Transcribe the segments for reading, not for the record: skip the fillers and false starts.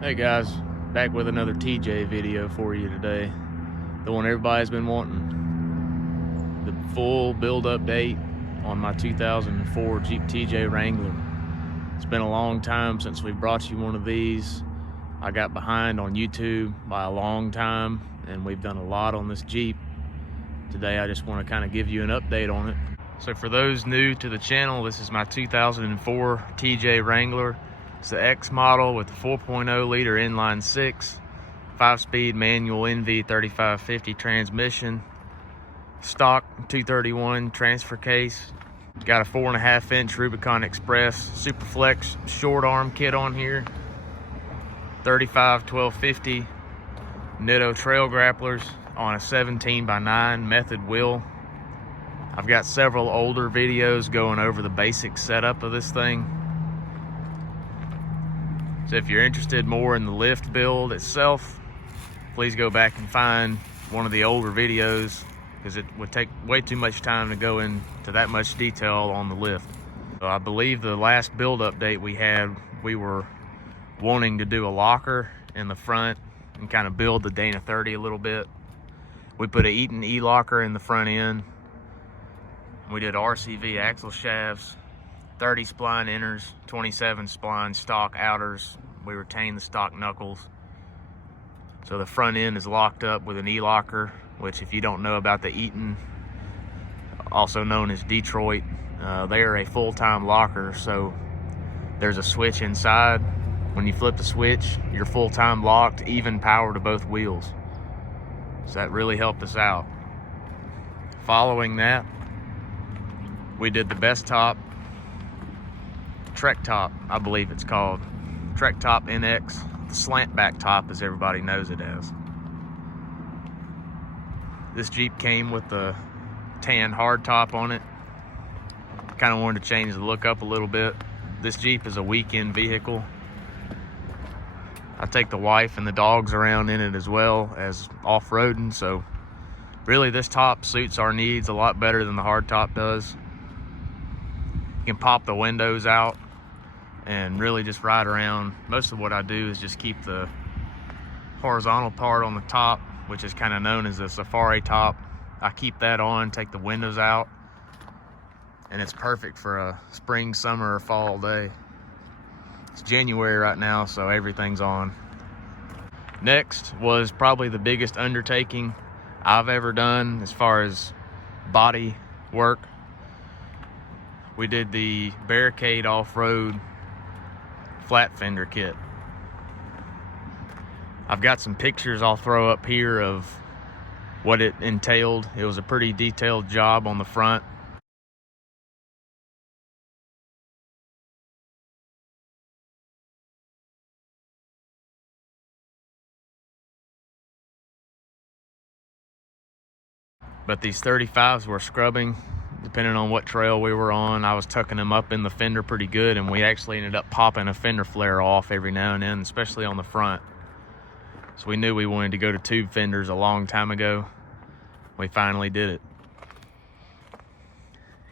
Hey guys, back with another TJ video for you today. The one everybody's been wanting. The full build update on my 2004 Jeep TJ Wrangler. It's been a long time since we brought you one of these. I got behind on YouTube by a long time, and we've done a lot on this Jeep. Today I just want to kind of give you an update on it. So for those new to the channel, this is my 2004 TJ Wrangler. It's the X model with the 4.0 liter inline 6, 5-speed manual NV3550 transmission, stock 231 transfer case. Got a 4.5 inch Rubicon Express Superflex short arm kit on here, 35 1250 Nitto trail grapplers on a 17x9 method wheel. I've got several older videos going over the basic setup of this thing. So if you're interested more in the lift build itself, please go back and find one of the older videos, because it would take way too much time to go into that much detail on the lift. So I believe the last build update we had, we were wanting to do a locker in the front and kind of build the Dana 30 a little bit. We put a Eaton E-locker in the front end. We did RCV axle shafts, 30 spline inners, 27 spline stock outers. We retained the stock knuckles. So the front end is locked up with an E-locker, which if you don't know about the Eaton, also known as Detroit, they are a full-time locker. So there's a switch inside. When you flip the switch, you're full-time locked, even power to both wheels. So that really helped us out. Following that, we did the best top, Trek top, I believe it's called. Trek top NX, the slant back top as everybody knows it as. This Jeep came with the tan hard top on it. Kind of wanted to change the look up a little bit. This Jeep is a weekend vehicle. I take the wife and the dogs around in it as well as off-roading, so really this top suits our needs a lot better than the hard top does. You can pop the windows out and really just ride around. Most of what I do is just keep the horizontal part on the top, which is kind of known as the safari top. I keep that on, take the windows out, and it's perfect for a spring, summer, or fall day. It's January right now, so everything's on. Next was probably the biggest undertaking I've ever done as far as body work. We did the Barricade off-road flat fender kit. I've got some pictures I'll throw up here of what it entailed. It was a pretty detailed job on the front. But these 35s were scrubbing, depending on what trail we were on. I was tucking them up in the fender pretty good, and we actually ended up popping a fender flare off every now and then, especially on the front. So we knew we wanted to go to tube fenders a long time ago. We finally did it.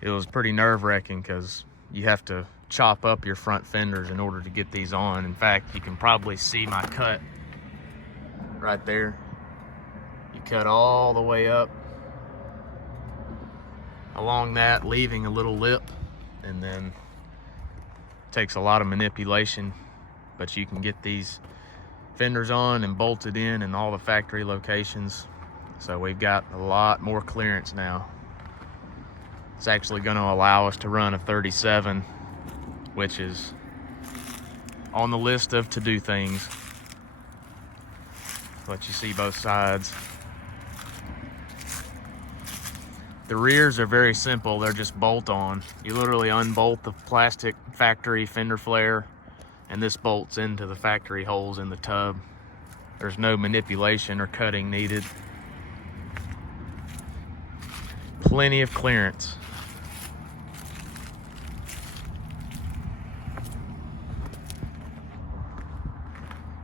It was pretty nerve-wracking because you have to chop up your front fenders in order to get these on. In fact, you can probably see my cut right there. You cut all the way up along that, leaving a little lip, and then it takes a lot of manipulation, but you can get these fenders on and bolted in all the factory locations. So we've got a lot more clearance now. It's actually going to allow us to run a 37, which is on the list of to-do things. Let you see both sides. The rears are very simple. They're just bolt on. You literally unbolt the plastic factory fender flare, and this bolts into the factory holes in the tub. There's no manipulation or cutting needed. Plenty of clearance.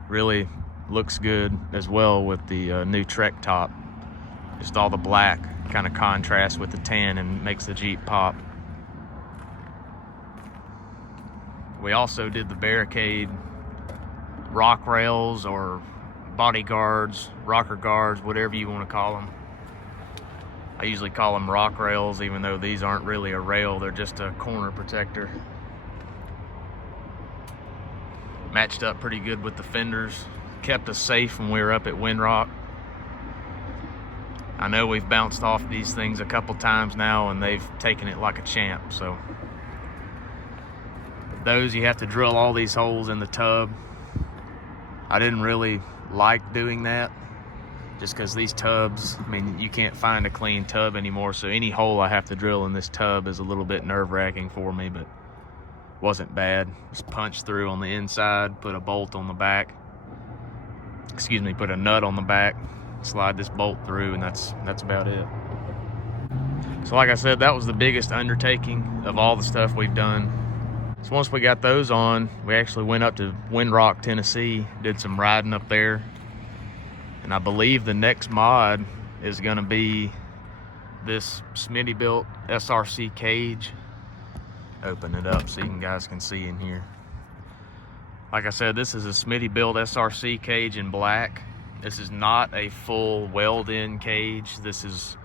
Really looks good as well with the new Trek top. Just all the black kind of contrasts with the tan and makes the Jeep pop. We also did the Barricade rock rails or body guards, rocker guards, whatever you want to call them. I usually call them rock rails, even though these aren't really a rail, they're just a corner protector. Matched up pretty good with the fenders, kept us safe when we were up at Windrock. I know we've bounced off these things a couple times now and they've taken it like a champ. So those, you have to drill all these holes in the tub. I didn't really like doing that just because these tubs, I mean, you can't find a clean tub anymore, so any hole I have to drill in this tub is a little bit nerve-wracking for me, but wasn't bad. Just punch through on the inside, put a bolt on the back, put a nut on the back, slide this bolt through, and that's about it. So like I said, that was the biggest undertaking of all the stuff we've done. So once we got those on, we actually went up to Windrock, Tennessee, did some riding up there. And I believe the next mod is gonna be this Smitty built SRC cage. Open it up so you guys can see in here. Like I said, this is a Smitty built SRC cage in black. This is not a full weld-in cage. This is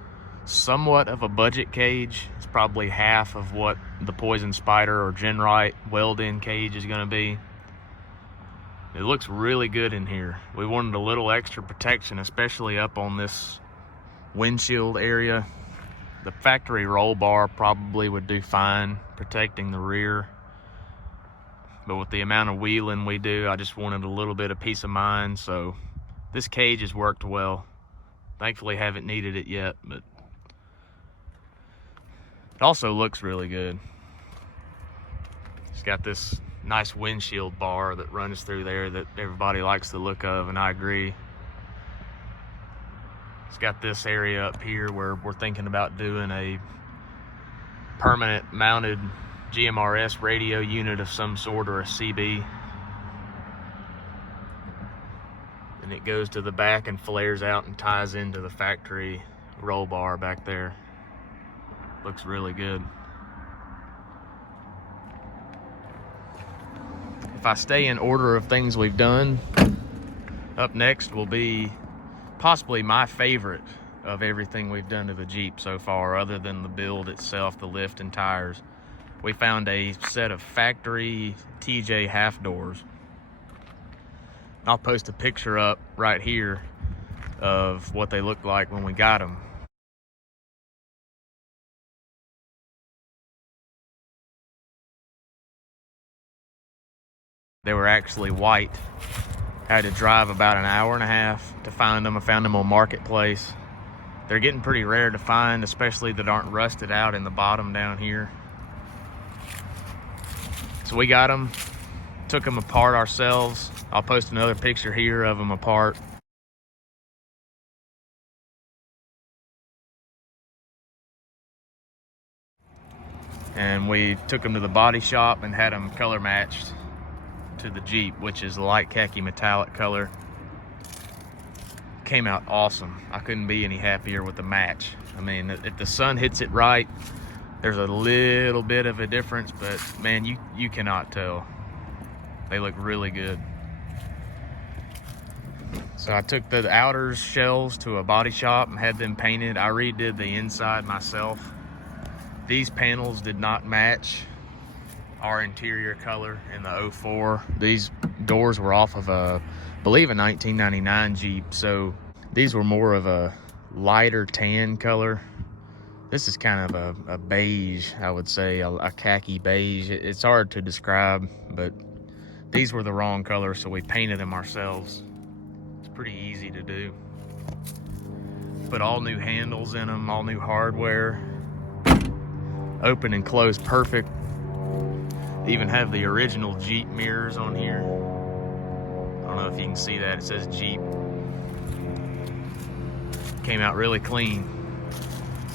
somewhat of a budget cage. It's probably half of what the Poison Spider or Genrite weld-in cage is gonna be. It looks really good in here. We wanted a little extra protection, especially up on this windshield area. The factory roll bar probably would do fine protecting the rear. But with the amount of wheeling we do, I just wanted a little bit of peace of mind. So this cage has worked well. Thankfully, haven't needed it yet, but it also looks really good. It's got this nice windshield bar that runs through there that everybody likes the look of, and I agree. It's got this area up here where we're thinking about doing a permanent mounted GMRS radio unit of some sort, or a CB. And it goes to the back and flares out and ties into the factory roll bar back there. Looks really good. If I stay in order of things we've done, up next will be possibly my favorite of everything we've done to the Jeep so far, other than the build itself, the lift and tires. We found a set of factory TJ half doors. I'll post a picture up right here of what they look like when we got them. They were actually white. I had to drive about an hour and a half to find them. I found them on Marketplace. They're getting pretty rare to find, especially that aren't rusted out in the bottom down here. So we got them, took them apart ourselves. I'll post another picture here of them apart. And we took them to the body shop and had them color matched to the Jeep, which is a light khaki metallic color. Came out awesome. I couldn't be any happier with the match. I mean, if the sun hits it right, there's a little bit of a difference, but man, you cannot tell. They look really good. So I took the outer shells to a body shop and had them painted. I redid the inside myself. These panels did not match our interior color in the 04. These doors were off of I believe a 1999 Jeep, so these were more of a lighter tan color. This is kind of a beige, I would say, a khaki beige. It's hard to describe, but these were the wrong color, so we painted them ourselves. It's pretty easy to do. Put all new handles in them, all new hardware. Open and close perfect. Even have the original Jeep mirrors on here. I don't know if you can see that. It says Jeep. Came out really clean.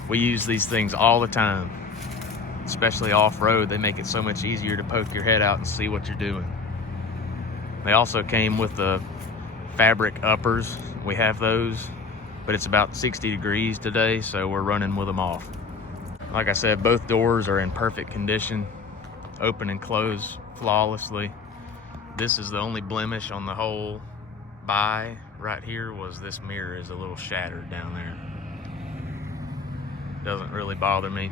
We use these things all the time, especially off-road. They make it so much easier to poke your head out and see what you're doing. They also came with the fabric uppers. We have those, but it's about 60 degrees today, so we're running with them off. Like I said, both doors are in perfect condition. Open and close flawlessly. This is the only blemish on the whole buy right here, was this mirror is a little shattered down there. Doesn't really bother me.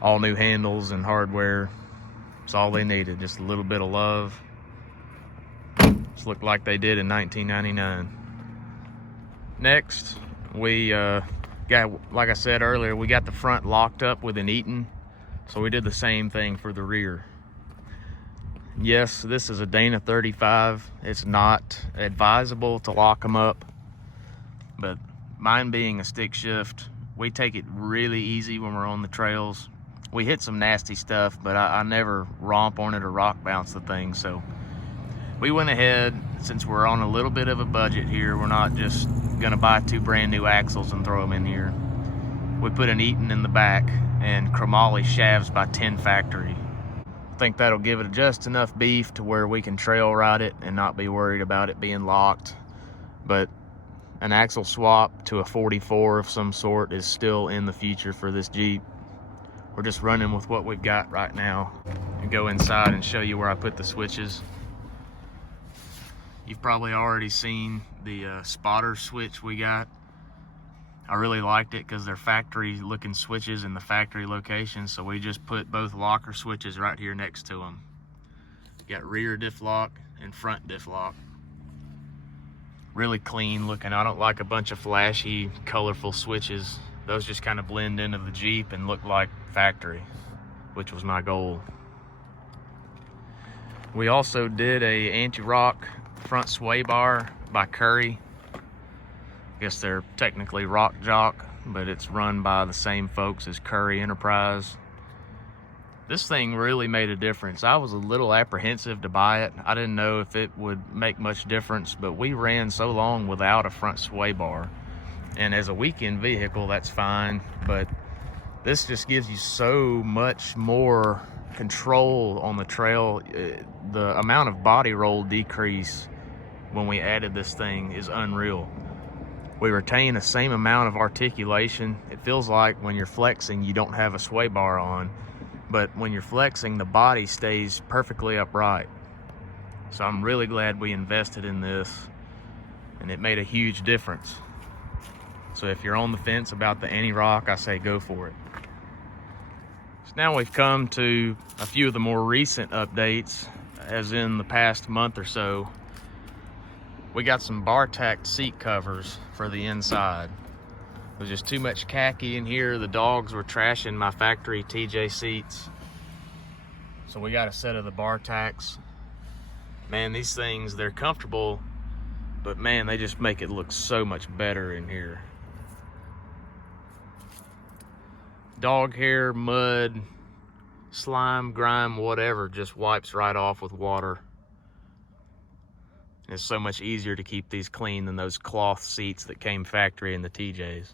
All new handles and hardware. It's all they needed, just a little bit of love. Just looked like they did in 1999. Next, we got, like I said earlier, we got the front locked up with an Eaton. So we did the same thing for the rear. Yes, this is a Dana 35. It's not advisable to lock them up, but mine being a stick shift, we take it really easy when we're on the trails. We hit some nasty stuff, but I never romp on it or rock bounce the thing. So we went ahead, since we're on a little bit of a budget here, we're not just gonna buy 2 brand new axles and throw them in here. We put an Eaton in the back and chromoly shafts by 10 factory. I think that'll give it just enough beef to where we can trail ride it and not be worried about it being locked. But an axle swap to a 44 of some sort is still in the future for this Jeep. We're just running with what we've got right now. And go inside and show you where I put the switches. You've probably already seen the spotter switch we got. I really liked it because they're factory looking switches in the factory location, so we just put both locker switches right here next to them. Got rear diff lock and front diff lock. Really clean looking. I don't like a bunch of flashy, colorful switches. Those just kind of blend into the Jeep and look like factory, which was my goal. We also did a anti-rock front sway bar by Curry. I guess they're technically Rock Jock, but it's run by the same folks as Curry Enterprise. This thing really made a difference. I was a little apprehensive to buy it. I didn't know if it would make much difference, but we ran so long without a front sway bar. And as a weekend vehicle, that's fine, but this just gives you so much more control on the trail. The amount of body roll decrease when we added this thing is unreal. We retain the same amount of articulation. It feels like when you're flexing, you don't have a sway bar on, but when you're flexing, the body stays perfectly upright. So I'm really glad we invested in this, and it made a huge difference. So if you're on the fence about the anti-rock, I say go for it. So now we've come to a few of the more recent updates, as in the past month or so. We got some bar-tacked seat covers for the inside. There's just too much khaki in here. The dogs were trashing my factory TJ seats. So we got a set of the bar tacks. Man, these things, they're comfortable, but man, they just make it look so much better in here. Dog hair, mud, slime, grime, whatever, just wipes right off with water. It's so much easier to keep these clean than those cloth seats that came factory in the TJs.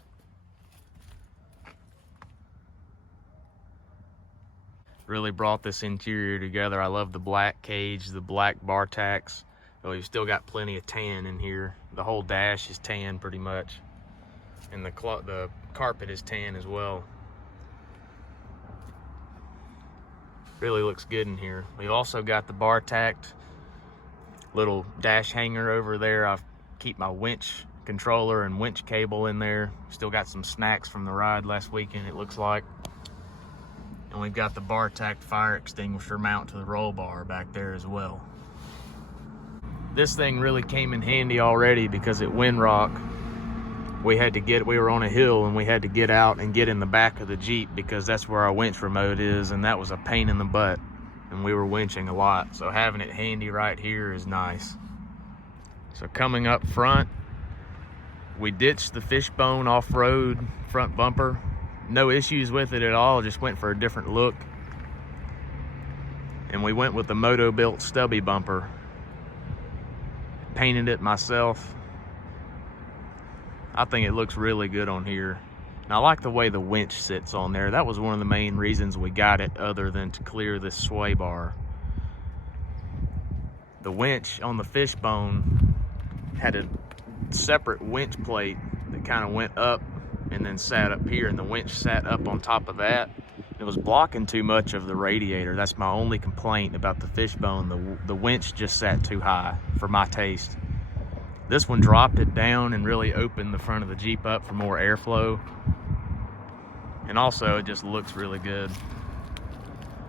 Really brought this interior together. I love the black cage, the black bar tacks. Well, you've still got plenty of tan in here. The whole dash is tan pretty much. And the carpet is tan as well. Really looks good in here. We also got the bar tacked little dash hanger over there. I keep my winch controller and winch cable in there. Still got some snacks from the ride last weekend, it looks like. And we've got the bar tacked fire extinguisher mount to the roll bar back there as well. This thing really came in handy already because at Windrock, we were on a hill and we had to get out and get in the back of the Jeep because that's where our winch remote is, and that was a pain in the butt. And we were winching a lot, so having it handy right here is nice. So coming up front, we ditched the Fishbone off-road front bumper. No issues with it at all, just went for a different look. And we went with the Moto-built stubby bumper. Painted it myself. I think it looks really good on here. And I like the way the winch sits on there. That was one of the main reasons we got it, other than to clear this sway bar. The winch on the Fishbone had a separate winch plate that kind of went up and then sat up here, and the winch sat up on top of that. It was blocking too much of the radiator. That's my only complaint about the Fishbone. The winch just sat too high for my taste. This one dropped it down and really opened the front of the Jeep up for more airflow. And also it just looks really good.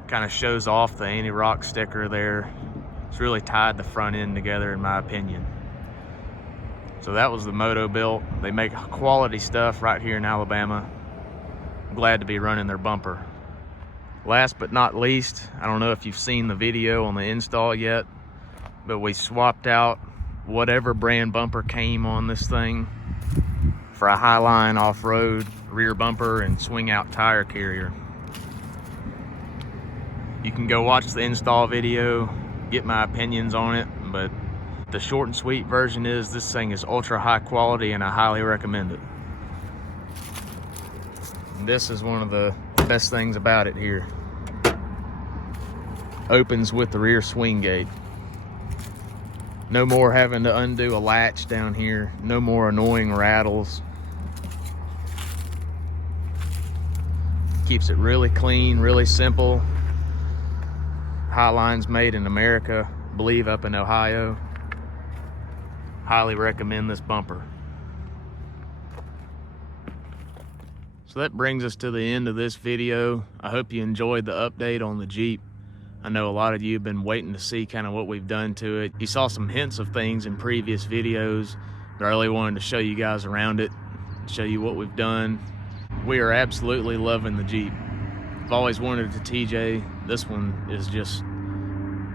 Kind of shows off the anti-rock sticker there. It's really tied the front end together in my opinion. So that was the Moto built. They make quality stuff right here in Alabama. I'm glad to be running their bumper. Last but not least, I don't know if you've seen the video on the install yet, but we swapped out whatever brand bumper came on this thing for a Highline off-road rear bumper and swing out tire carrier. You can go watch the install video, get my opinions on it, but the short and sweet version is this thing is ultra high quality and I highly recommend it. And this is one of the best things about it here. Opens with the rear swing gate. No more having to undo a latch down here. No more annoying rattles. Keeps it really clean, really simple. Highline's made in America, I believe up in Ohio. Highly recommend this bumper. So that brings us to the end of this video. I hope you enjoyed the update on the Jeep. I know a lot of you have been waiting to see kind of what we've done to it. You saw some hints of things in previous videos, but I really wanted to show you guys around it, show you what we've done. We are absolutely loving the Jeep. I've always wanted a TJ. This one is just,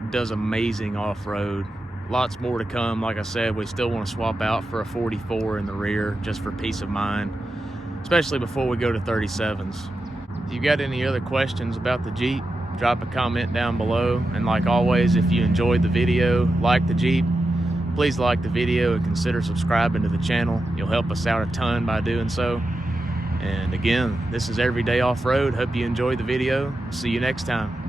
does amazing off-road. Lots more to come. Like I said, we still want to swap out for a 44 in the rear just for peace of mind, especially before we go to 37s. If you got any other questions about the Jeep, drop a comment down below. And like always, if you enjoyed the video, like the Jeep, please like the video and consider subscribing to the channel. You'll help us out a ton by doing so. And again, this is Everyday Off-Road. Hope you enjoyed the video. See you next time.